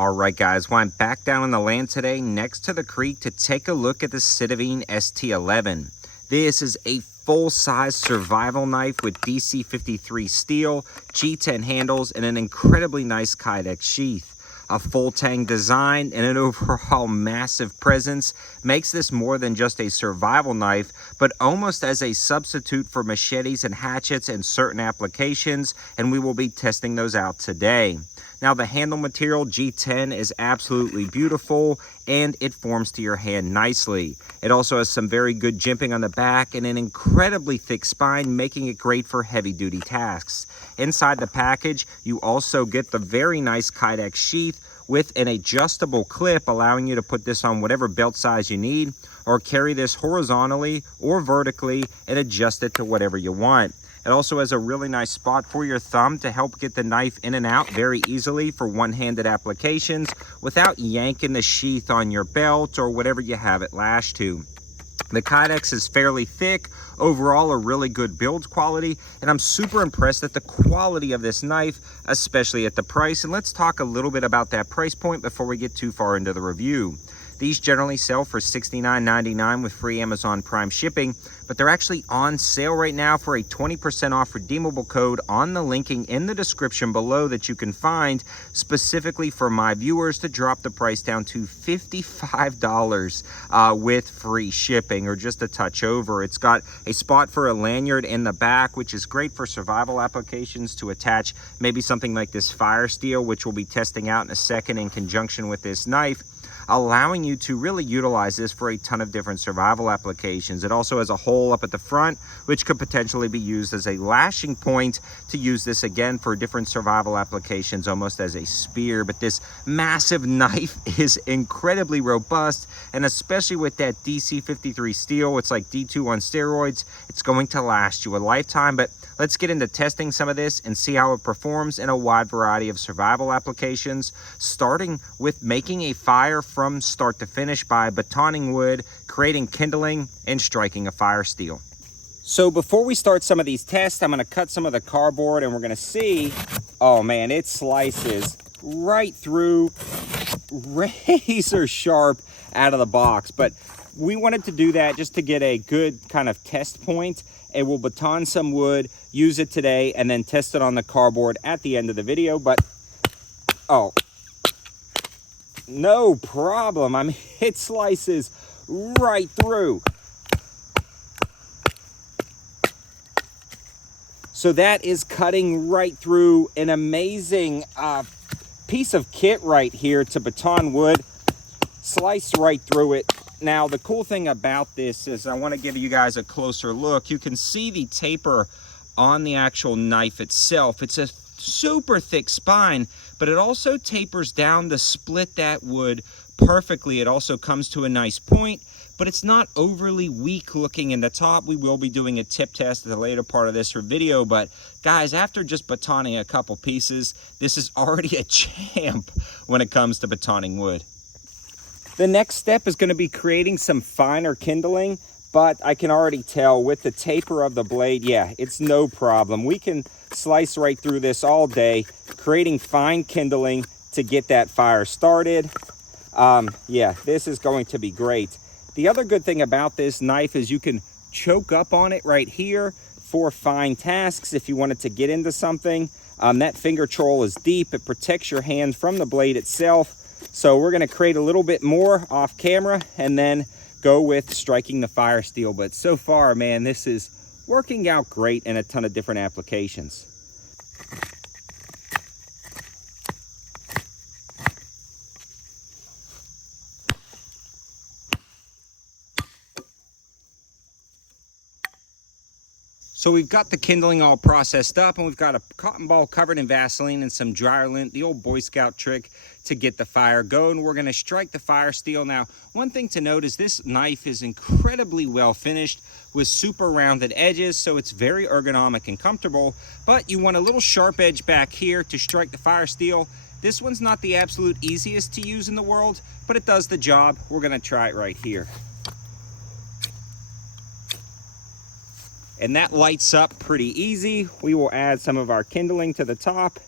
All right, guys, well, I'm back down on the land today next to the creek to take a look at the Sitivien ST11. This is a full-size survival knife with DC53 steel, G10 handles, and an incredibly nice Kydex sheath. A full tang design and an overall massive presence makes this more than just a survival knife, but almost as a substitute for machetes and hatchets in certain applications, and we will be testing those out today. Now, the handle material G10 is absolutely beautiful and it forms to your hand nicely. It also has some very good jimping on the back and an incredibly thick spine, making it great for heavy-duty tasks. Inside the package, you also get the very nice Kydex sheath with an adjustable clip, allowing you to put this on whatever belt size you need, or carry this horizontally or vertically and adjust it to whatever you want. It also has a really nice spot for your thumb to help get the knife in and out very easily for one-handed applications without yanking the sheath on your belt or whatever you have it lashed to. The Kydex is fairly thick, overall a really good build quality, and I'm super impressed at the quality of this knife, especially at the price. And let's talk a little bit about that price point before we get too far into the review. These generally sell for $69.99 with free Amazon Prime shipping, but they're actually on sale right now for a 20% off redeemable code on the linking in the description below that you can find specifically for my viewers to drop the price down to $55 with free shipping, or just a touch over. It's got a spot for a lanyard in the back, which is great for survival applications to attach maybe something like this fire steel, which we'll be testing out in a second in conjunction with this knife, allowing you to really utilize this for a ton of different survival applications. It also has a hole up at the front, which could potentially be used as a lashing point to use this again for different survival applications, almost as a spear. But this massive knife is incredibly robust, and especially with that DC53 steel, it's like D2 on steroids. It's going to last you a lifetime. But let's get into testing some of this and see how it performs in a wide variety of survival applications, starting with making a fire from start to finish by batoning wood, creating kindling, and striking a fire steel. So before we start some of these tests, I'm going to cut some of the cardboard and we're going to see, oh man, it slices right through, razor sharp out of the box. But we wanted to do that just to get a good kind of test point, and we'll baton some wood, use it today, and then test it on the cardboard at the end of the video. But, oh, no problem. I mean, it slices right through. So that is cutting right through. An amazing piece of kit right here to baton wood. Slice right through it. Now, the cool thing about this is I want to give you guys a closer look. You can see the taper on the actual knife itself. It's a super thick spine, but it also tapers down to split that wood perfectly. It also comes to a nice point, but it's not overly weak looking in the top. We will be doing a tip test at the later part of this video, but guys, after just batoning a couple pieces, this is already a champ when it comes to batoning wood. The next step is going to be creating some finer kindling, but I can already tell with the taper of the blade, yeah, it's no problem. We can slice right through this all day, creating fine kindling to get that fire started. Yeah, this is going to be great. The other good thing about this knife is you can choke up on it right here for fine tasks if you wanted to get into something. That finger troll is deep. It protects your hand from the blade itself. So we're going to create a little bit more off camera and then go with striking the fire steel. But so far, man, this is working out great in a ton of different applications. So we've got the kindling all processed up, and we've got a cotton ball covered in Vaseline and some dryer lint, the old Boy Scout trick to get the fire going. We're going to strike the fire steel. Now, one thing to note is this knife is incredibly well finished with super rounded edges, so it's very ergonomic and comfortable, but you want a little sharp edge back here to strike the fire steel. This one's not the absolute easiest to use in the world, but it does the job. We're going to try it right here. And that lights up pretty easy. We will add some of our kindling to the top.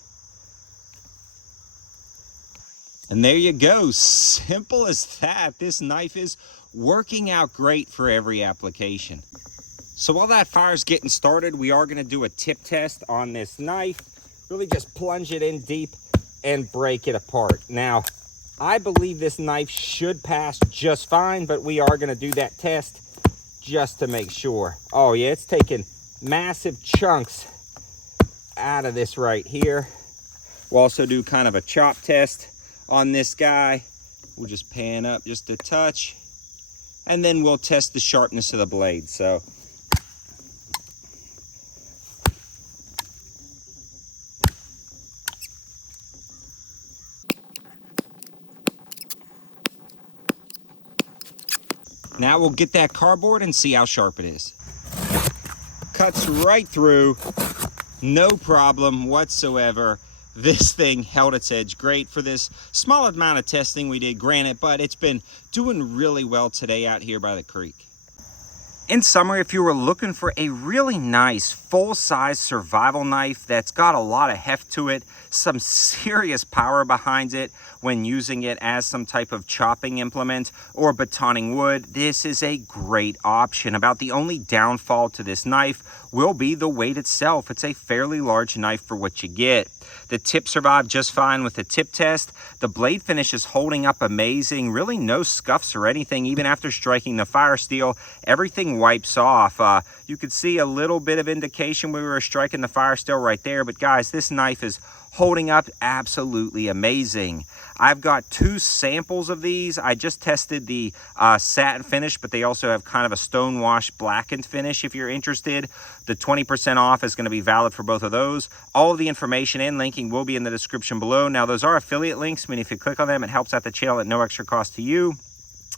And there you go, simple as that. This knife is working out great for every application. So while that fire's getting started, we are gonna do a tip test on this knife. Really just plunge it in deep and break it apart. Now, I believe this knife should pass just fine, but we are gonna do that test just to make sure. Oh yeah, it's taking massive chunks out of this right here. We'll also do kind of a chop test on this guy. We'll just pan up just a touch, and then we'll test the sharpness of the blade. So now we'll get that cardboard and see how sharp it is. Cuts right through, no problem whatsoever. This thing held its edge great for this small amount of testing we did, granted, but it's been doing really well today out here by the creek. In summary, if you were looking for a really nice full-size survival knife that's got a lot of heft to it, some serious power behind it when using it as some type of chopping implement or batoning wood, this is a great option. About the only downfall to this knife will be the weight itself. It's a fairly large knife for what you get. The tip survived just fine with the tip test. The blade finish is holding up amazing. Really no scuffs or anything. Even after striking the fire steel, everything wipes off. You could see a little bit of indication when we were striking the fire steel right there. But guys, this knife is holding up absolutely amazing. I've got 2 samples of these. I just tested the satin finish, but they also have kind of a stone wash blackened finish if you're interested. The 20% off is going to be valid for both of those. All of the information and linking will be in the description below. Now, those are affiliate links, meaning if you click on them, it helps out the channel at no extra cost to you.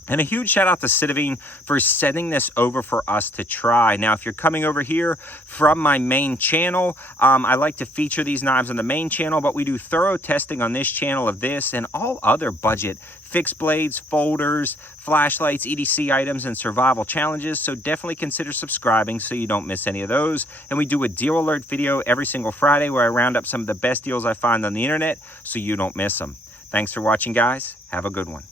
And a huge shout out to Sitivien for sending this over for us to try. Now, if you're coming over here from my main channel, I like to feature these knives on the main channel, but we do thorough testing on this channel of this and all other budget fixed blades, folders, flashlights, EDC items, and survival challenges. So definitely consider subscribing so you don't miss any of those. And we do a deal alert video every single Friday where I round up some of the best deals I find on the internet so you don't miss them. Thanks for watching, guys. Have a good one.